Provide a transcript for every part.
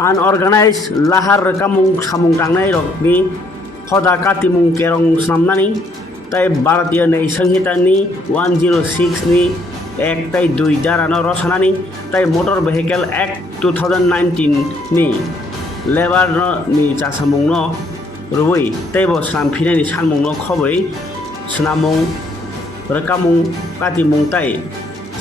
Unorganized lahar kamung samung tangnai rokni hoda katimung kerong snamnani tai Bharatiya nei Sanghita ni 106 ni এক তাই 2 darano rosanani tai Motor Vehicle Act 2019 ni lebar ni chasamung no rubui tai bo samphine ni sanmung no khoboi snamung rekamung katimung tai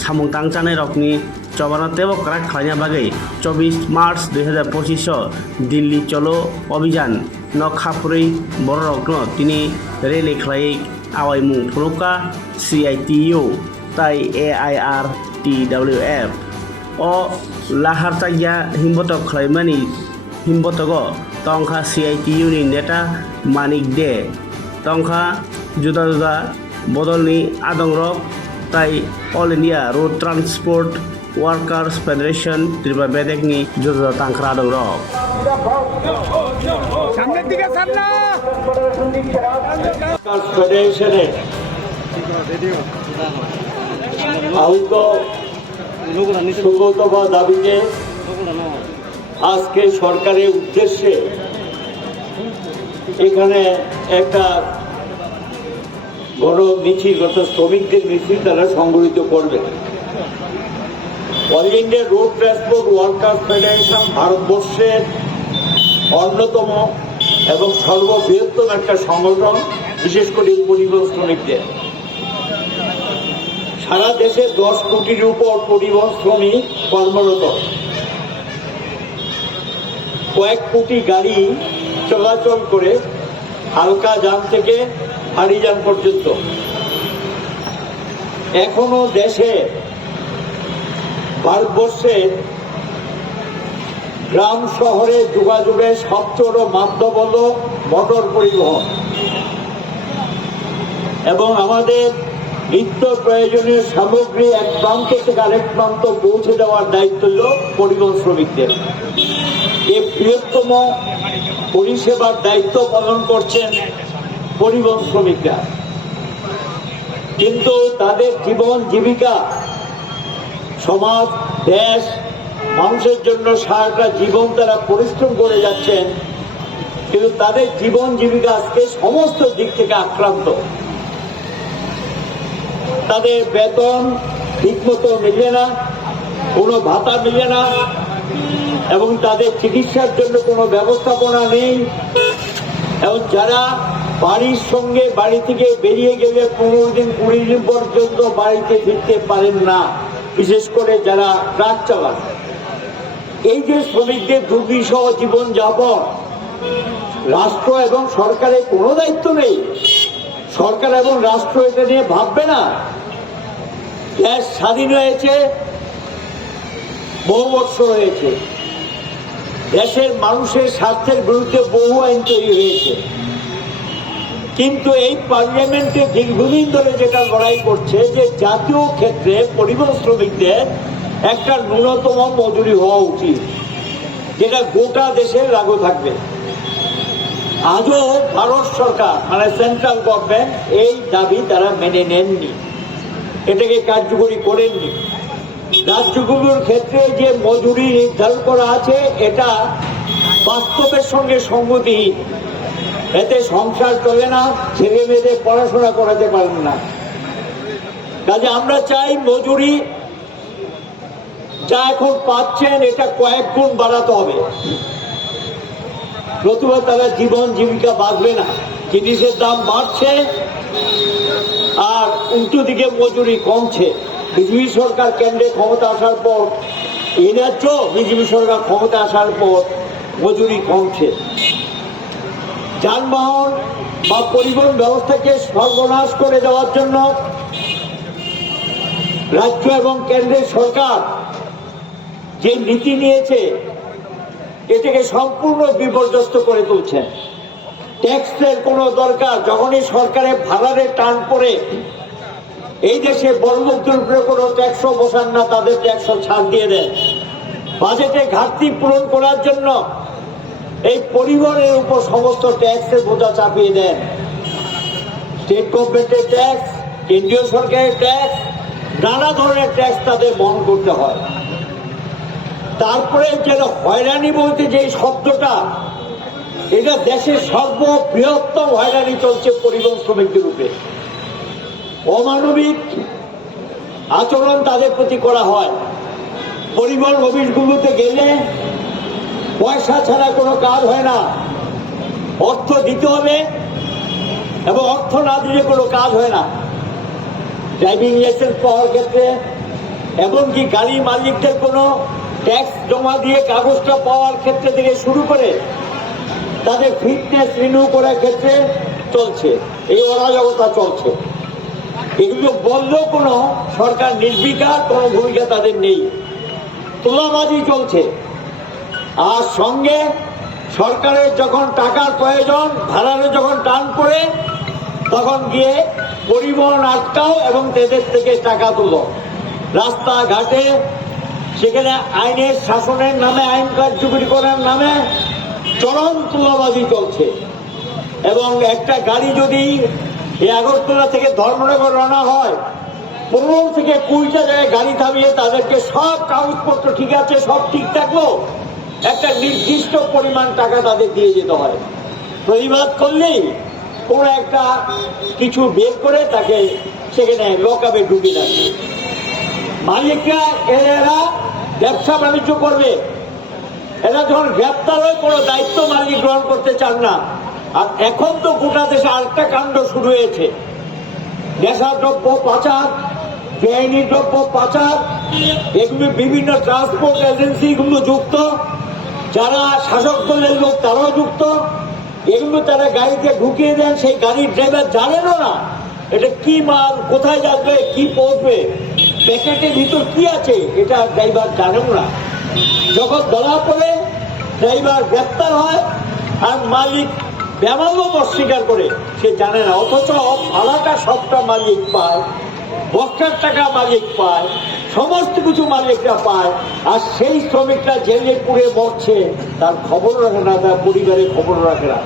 samung tangjanai rokni চবানো তেব ক্রাক খাইনা বাগে 24 March 2025 Delhi চলো অভিযান নখাপুরি বড় রগ্ন তিনি রেলে খাই আওয়াইমু ফুরুকা সিআইটিইউ তাই এআইআর টিডব্লিউএফ ও লাহার চাইয়া হিমবত খাইমানি হিমবতগ তংখা সিআইটিইউ নি নেতা মানিক দে তংখা জুদা জুদা বদলনি আদং রক তাই all India road transport Workers Federation Tripa Bedek ni jodoh tangkra dong rok. Sampai tiga sana. Workers Federation আহত সুগতবা দাবিতে আজকে সরকারের উদ্দেশ্যে এখানে একটা বড় মিছিল অর্থাৎ শ্রমিকদের মিছিল তারা সংগঠিত করবে। All India road transport workers federation ভারতবর্ষের অন্যতম এবং সর্ববৃহত্তম একটা সংগঠন, বিশেষ করে পরিবহন শ্রমিকদের। সারা দেশে 10 কোটির উপর পরিবহন শ্রমিক কর্মরত, কয়েক কোটি গাড়ি চলাচল করে হালকা যান থেকে ভারী যান পর্যন্ত। এখনো দেশে ভারতবর্ষে গ্রাম শহরে যোগাযোগের সবচেয়ে বড় মাধ্যম হল মোটর পরিবহন এবং আমাদের নিত্য প্রয়োজনীয় সামগ্রী এক প্রান্ত থেকে আরেক প্রান্ত পৌঁছে দেওয়ার দায়িত্ব হল পরিবহন শ্রমিকদের। এই বৃহত্তম পরিষেবার দায়িত্ব পালন করছেন পরিবহন শ্রমিকরা, কিন্তু তাদের জীবন জীবিকা, সমাজ, দেশ, মানুষের জন্য সারাটা জীবন তারা পরিশ্রম করে যাচ্ছেন, কিন্তু তাদের জীবন জীবিকা আজকে সমস্ত দিক থেকে আক্রান্ত। তাদের বেতন ঠিকমতো মিলে না, কোনো ভাতা মিলে না এবং তাদের চিকিৎসার জন্য কোনো ব্যবস্থাপনা নেই। এবং যারা বাড়ির সঙ্গে বাড়ি থেকে বেরিয়ে গেলে 15 দিন 20 দিন পর্যন্ত বাড়িতে ফিরতে পারেন না, বিশেষ করে যারা ট্রাক চালান। এই যে শ্রমিকদের দুর্বিষহ জীবন যাপন, রাষ্ট্র এবং সরকারের কোনো দায়িত্ব নেই। সরকার এবং রাষ্ট্র এটা নিয়ে ভাববে না। দেশ স্বাধীন হয়েছে, বহু বছর হয়েছে, দেশের মানুষের স্বার্থের বিরুদ্ধে বহু আইন তৈরি হয়েছে, কিন্তু এই পার্লামেন্টে দীর্ঘদিন ধরে যেটা লড়াই করছে যে জাতীয় ক্ষেত্রে পরিবহন শ্রমিকদের একটা ন্যূনতম মজুরি হওয়া উচিত, যেটা গোটা দেশের লাগু থাকবে। আজও ভারত সরকার মানে সেন্ট্রাল গভর্নমেন্ট এই দাবি তারা মেনে নেননি, এটাকে কার্যকরী করেননি। রাজ্যগুলোর ক্ষেত্রে যে মজুরি নির্ধারণ করা আছে এটা বাস্তবের সঙ্গে সঙ্গতিহীন, এতে সংসার চলে না, ছেলে মেয়েদের পড়াশোনা করাতে পারেন না। কাজে আমরা চাই মজুরি যা এখন পাচ্ছেন এটা কয়েক গুণ বাড়াতে হবে, নতুবা তারা জীবন জীবিকা বাঁচবে না। জিনিসের দাম বাড়ছে আর উল্টো দিকে মজুরি কমছে। বিজেপি সরকার কেন্দ্রে ক্ষমতা আসার পর, এই রাজ্য বিজেপি সরকার ক্ষমতা আসার পর মজুরি কমছে। যানবাহন বা পরিবহন ব্যবস্থাকে সর্বনাশ করে দেওয়ার জন্য রাজ্য এবং কেন্দ্রের সরকার যে নীতি নিয়েছে এটাকে সম্পূর্ণ বিপর্যস্ত করে তুলছেন। ট্যাক্সের কোনো দরকার, যখনই সরকারের ভাড়ারে টান পড়ে এই দেশে বড় লোকদের উপরে কোনো ট্যাক্সও বসান না, তাদের ট্যাক্সও ছাড় দিয়ে দেন। বাজেটে ঘাটতি পূরণ করার জন্য এই পরিবহনের উপর সমস্ত ট্যাক্সের বোঝা চাপিয়ে দেন। স্টেট গভর্নমেন্টের ট্যাক্স, কেন্দ্রীয় সরকারের ট্যাক্স, নানা ধরনের ট্যাক্স তাদের বহন করতে হয়। তারপরে যেন হয়রানি বলতে যে শব্দটা, এটা দেশের সর্ববৃহত্তম হয়রানি চলছে পরিবহন শ্রমিকদের রূপে। অমানবিক আচরণ তাদের প্রতি করা হয়। পরিবহন অফিসগুলোতে গেলে পয়সা ছাড়া কোনো কাজ হয় না, অর্থ দিতে হবে এবং অর্থ না দিলে কোনো কাজ হয় না। ড্রাইভিং লাইসেন্স পাওয়ার ক্ষেত্রে এমনকি গাড়ি মালিকদের কোনো ট্যাক্স জমা দিয়ে কাগজটা পাওয়ার ক্ষেত্রে থেকে শুরু করে তাদের ফিটনেস রিনিউ করার ক্ষেত্রে চলছে এই অরাজকতা চলছে। এগুলো বললেও কোনো সরকার নির্বিকার কোনো ভূমিকা তাদের নেই। তোলাবাজি চলছে। আর সঙ্গে সরকারের যখন টাকার প্রয়োজন, ভাড়ারে যখন টান পড়ে, তখন গিয়ে পরিবহন আটকাও এবং তাদের থেকে টাকা তুলো। রাস্তাঘাটে সেখানে আইনের শাসনের নামে, আইন কার্যকরী করার নামে চরম তোলাবাজি চলছে। এবং একটা গাড়ি যদি এই আগরতলা থেকে ধর্মনগর রওনা হয়, 15 থেকে 20টা জায়গায় গাড়ি থামিয়ে তাদেরকে সব কাগজপত্র ঠিক আছে, সব ঠিক থাকলো, একটা নির্দিষ্ট পরিমাণ টাকা তাদের দিয়ে যেতে হয়। প্রতিবাদ করলেই কোনো একটা কিছু বের করে তাকে সেখানে লকআপে ঢুকিয়ে রাখে। মালিকরা এরা ব্যবসা বাণিজ্য করবে, এরা যখন গ্রেপ্তার হয় কোনো দায়িত্ব মালিক গ্রহণ করতে চান না। আর এখন তো গোটা দেশে আরেকটা কাণ্ড শুরু হয়েছে, নেশাদ্রব্য পাচার, বেআইনি দ্রব্য পাচার, এগুলো বিভিন্ন ট্রান্সপোর্ট এজেন্সিগুলো যুক্ত, যারা শাসক দলের লোক তারাও যুক্ত। এগুলো তারা গাড়িতে ঢুকিয়ে দেন, সেই গাড়ির ড্রাইভার জানেনও না এটা কি মাল, কোথায় যাবে, কি পৌঁছবে, প্যাকেটের ভিতর কি আছে, এটা ড্রাইভার জানেও না। যখন ধরা পড়ে ড্রাইভার গ্রেপ্তার হয় আর মালিক বেমালও অস্বীকার করে, সে জানে না। অথচ ভাড়াটা সবটা মালিক পায়, বস্তার টাকা মালিক পায়, সমস্ত কিছু মালিকরা পায়। আর সেই শ্রমিকরা জেলে পুড়ে মরছে, তার খবর রাখে না, তার পরিবারের খবর রাখে না।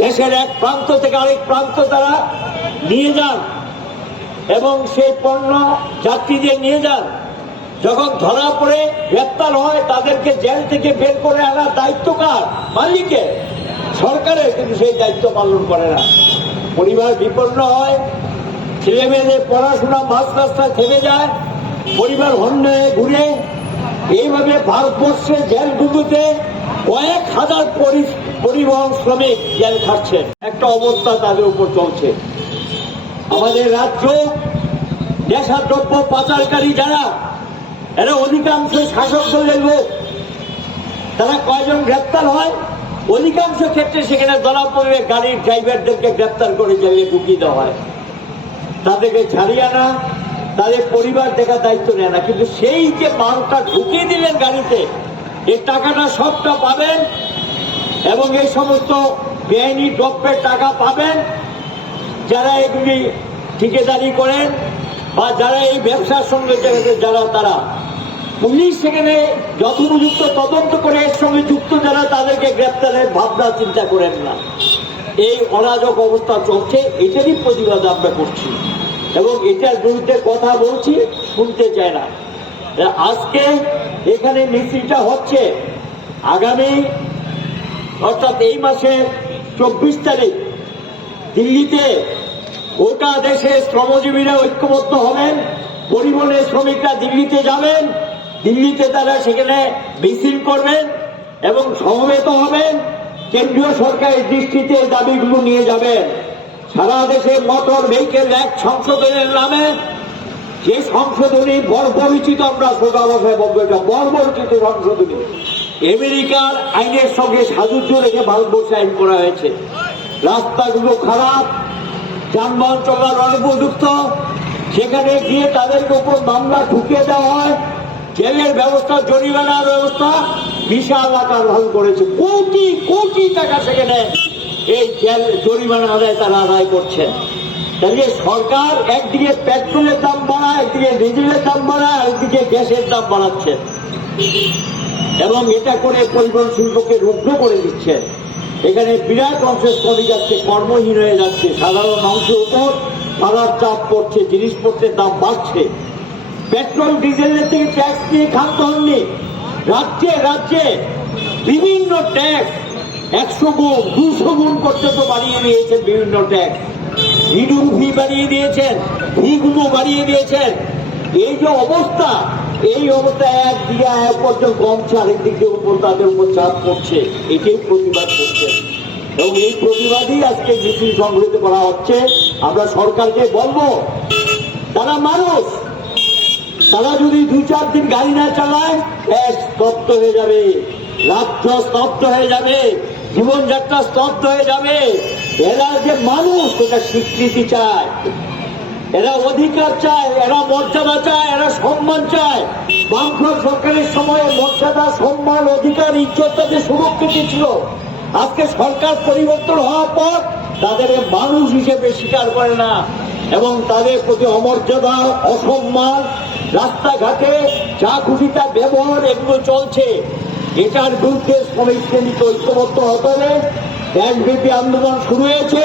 দেশের এক প্রান্ত থেকে আরেক প্রান্ত তারা নিয়ে যান এবং সেই পণ্য যাত্রীদের নিয়ে যান। যখন ধরা পড়ে গ্রেপ্তার হয়, তাদেরকে জেল থেকে বের করে আনার দায়িত্ব কার? মালিকের, সরকারের। কিন্তু সেই দায়িত্ব পালন করে না। পরিবার বিপন্ন হয়, ছেলে মেয়েদের পড়াশোনা মাঝ রাস্তায় থেমে যায়, পরিবার হন্যে ঘুরে। এইভাবে ভারতবর্ষের জেলগুলোতে কয়েক হাজার পরিবহন শ্রমিক জেল খাটছেন, একটা অবস্থা তাদের উপর চলছে। আমাদের রাজ্য নেশাদ্রব্য পাচারকারী যারা, এরা অধিকাংশ শাসক দলের লোক। তারা কয়জন গ্রেপ্তার হয়, অধিকাংশ ক্ষেত্রে সেখানে ধরা পড়লে গাড়ির ড্রাইভারদেরকে গ্রেপ্তার করে জেলে ঢুকিয়ে দেওয়া হয়, তাদেরকে ছাড়িয়ে আনা, তাদের পরিবার দেখার দায়িত্ব নেয় না। কিন্তু সেই যে মালটা ঢুকিয়ে দিলেন গাড়িতে, এই টাকাটা সবটা পাবেন এবং এই সমস্ত বেআইনি দ্রব্যের টাকা পাবেন যারা এগুলি ঠিকাদারি করেন বা যারা এই ব্যবসার সঙ্গে যারা, তারা। পুলিশ সেখানে যথোপযুক্ত তদন্ত করে এর সঙ্গে যুক্ত যারা, তাদেরকে গ্রেপ্তারের ভাবনা চিন্তা করেন না। এই অরাজক অবস্থা চলছে, এটারই প্রতিবাদ আমরা করছি এবং এটার বিরুদ্ধে কথা বলছি, শুনতে চায় না। আজকে এখানে মিছিলটা হচ্ছে, আগামী অর্থাৎ এই মাসের 24 তারিখ দিল্লিতে গোটা দেশে শ্রমজীবীরা ঐক্যবদ্ধ হবেন। পরিবহনের শ্রমিকরা দিল্লিতে যাবেন, দিল্লিতে তারা সেখানে মিছিল করবেন এবং সমবেত হবেন। কেন্দ্রীয় সরকারের দৃষ্টিতে দাবিগুলো নিয়ে যাবেন। সারা দেশে মোটর ভেহিকেল অ্যাক্ট সংশোধনের নামে যে সংশোধনী বর্বরিচিত, আমরা সোজা ভাষায় বলবো, এটা বর্বরিচিত সংশোধনী। আমেরিকার আইনের সঙ্গে সাযুজ্য রেখে ভারতবর্ষে আইন করা হয়েছে। রাস্তাগুলো খারাপ, যানবাহন চলার অনুপযুক্ত, সেখানে গিয়ে তাদেরকে উপর মামলা ঢুকিয়ে দেওয়া হয়। জেলের ব্যবস্থা, জরিমানার ব্যবস্থা বিশাল আকার ধারণ করেছে। কোটি কোটি টাকা সেখানে এই জেল জরিমানা আদায় তারা আদায় করছেন। তাহলে সরকার একদিকে পেট্রোলের দাম বাড়ায়, একদিকে ডিজেলের দাম বাড়ায়, আরেকদিকে গ্যাসের দাম বাড়াচ্ছে এবং এটা করে পরিবহন শিল্পকে রুগ্ন করে দিচ্ছে। এখানে বিরাট অংশের শ্রমিক যাচ্ছে, কর্মহীন হয়ে যাচ্ছে। সাধারণ অংশের উপর ভাড়ার চাপ পড়ছে, জিনিসপত্রের দাম বাড়ছে। পেট্রোল ডিজেলের থেকে ট্যাক্স নিয়ে ক্ষান্ত হননি, রাজ্যে রাজ্যে বিভিন্ন ট্যাক্স 100 গুণ 200 গুণ পর্যন্ত বাড়িয়ে দিয়েছেন, বিভিন্ন ট্যাক্স রিডিউ ফি বাড়িয়ে দিয়েছেন, ফিগুলো বাড়িয়ে দিয়েছেন। এই যে অবস্থা, এই অবস্থা একদিকে এক পর্যন্ত কমছে, আরেকদিকে উপর তাদের উপর চাপ পড়ছে, এটাই প্রতিবাদ করছেন। এবং এই প্রতিবাদই আজকে মিছিল সংগঠিত করা হচ্ছে। আমরা সরকারকে বলবো, তারা মানুষ, তারা যদি 2-4 দিন গাড়ি না চালায় দেশ স্তব্ধ হয়ে যাবে, রাজ্য স্তব্ধ হয়ে যাবে, জীবনযাত্রা স্তব্ধ হয়ে যাবে। এরা যে মানুষ সেটা স্বীকৃতি চায়, এরা অধিকার চায়, এরা মর্যাদা চায়, এরা সম্মান চায়। বামফ্রন্ট সরকারের সময়ে মর্যাদা, সম্মান, অধিকার, ইজ্জত তাদের সুরক্ষিত ছিল। আজকে সরকার পরিবর্তন হওয়ার পর তাদের মানুষ হিসেবে স্বীকার করে না এবং তাদের প্রতি অমর্যাদা, অসম্মান, রাস্তাঘাটে যা খুশি তা ব্যবহার এগুলো চলছে। এটার বিরুদ্ধে শ্রমিক শ্রেণীকে ঐক্যবদ্ধ হতে হলে দেশব্যাপী আন্দোলন শুরু হয়েছে।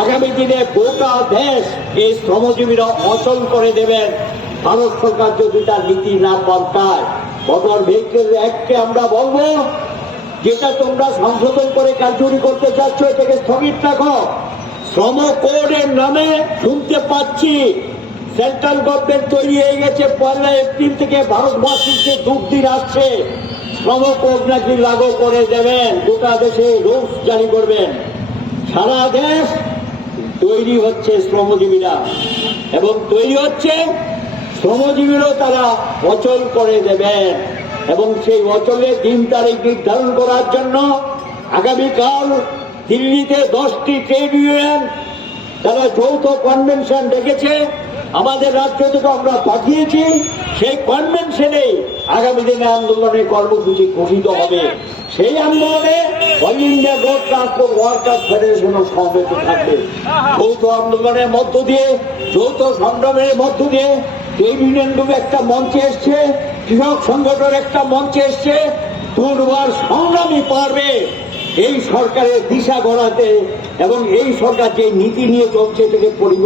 আগামী দিনে গোটা দেশ এই শ্রমজীবীরা অচল করে দেবেন ভারত সরকার যদি তার নীতি না পাল্টায়। মোটর ভেহিকেল অ্যাক্টকে আমরা বলবো, যেটা তোমরা সংশোধন করে কার্যকরী করতে চাচ্ছ এটাকে স্থগিত রাখো। শ্রম কোডের নামে শুনতে পাচ্ছি সেন্ট্রাল গভর্নমেন্ট তৈরি হয়ে গেছে, 1 এপ্রিল থেকে ভারতবাসীকে দুর্দিন আসছে, শ্রম কোড নাকি লাগু করে দেবেন, গোটা দেশে রুলস জারি করবেন। সারা দেশ তৈরি হচ্ছে শ্রমজীবীরা এবং তৈরি হচ্ছে শ্রমজীবীরাও তারা অচল করে দেবেন এবং সেই অচলের দিন তারিখ নির্ধারণ করার জন্য আগামীকাল দিল্লিতে 10টি ট্রেড ইউনিয়ন তারা যৌথ কনভেনশন ডেকেছে। আমাদের রাজ্য থেকে আমরা পাঠিয়েছি, সেই কনভেনশনে আগামী দিনে আন্দোলনের কর্মসূচি ঘোষিত হবে। সেই আন্দোলনে all India road transport workers ফেডারেশনও সমবেত থাকবে। যৌথ আন্দোলনের মধ্য দিয়ে, যৌথ সংগ্রামের মধ্য দিয়ে ট্রেড ইউনিয়নগুলো একটা মঞ্চে এসছে, কৃষক সংগঠন একটা মঞ্চে এসছে। দুর্বার সংগ্রামী পারবে এই সরকারের দিশা গড়াতে এবং এই সরকার যে নীতি নিয়ে চলছে থেকে পরিবর্তন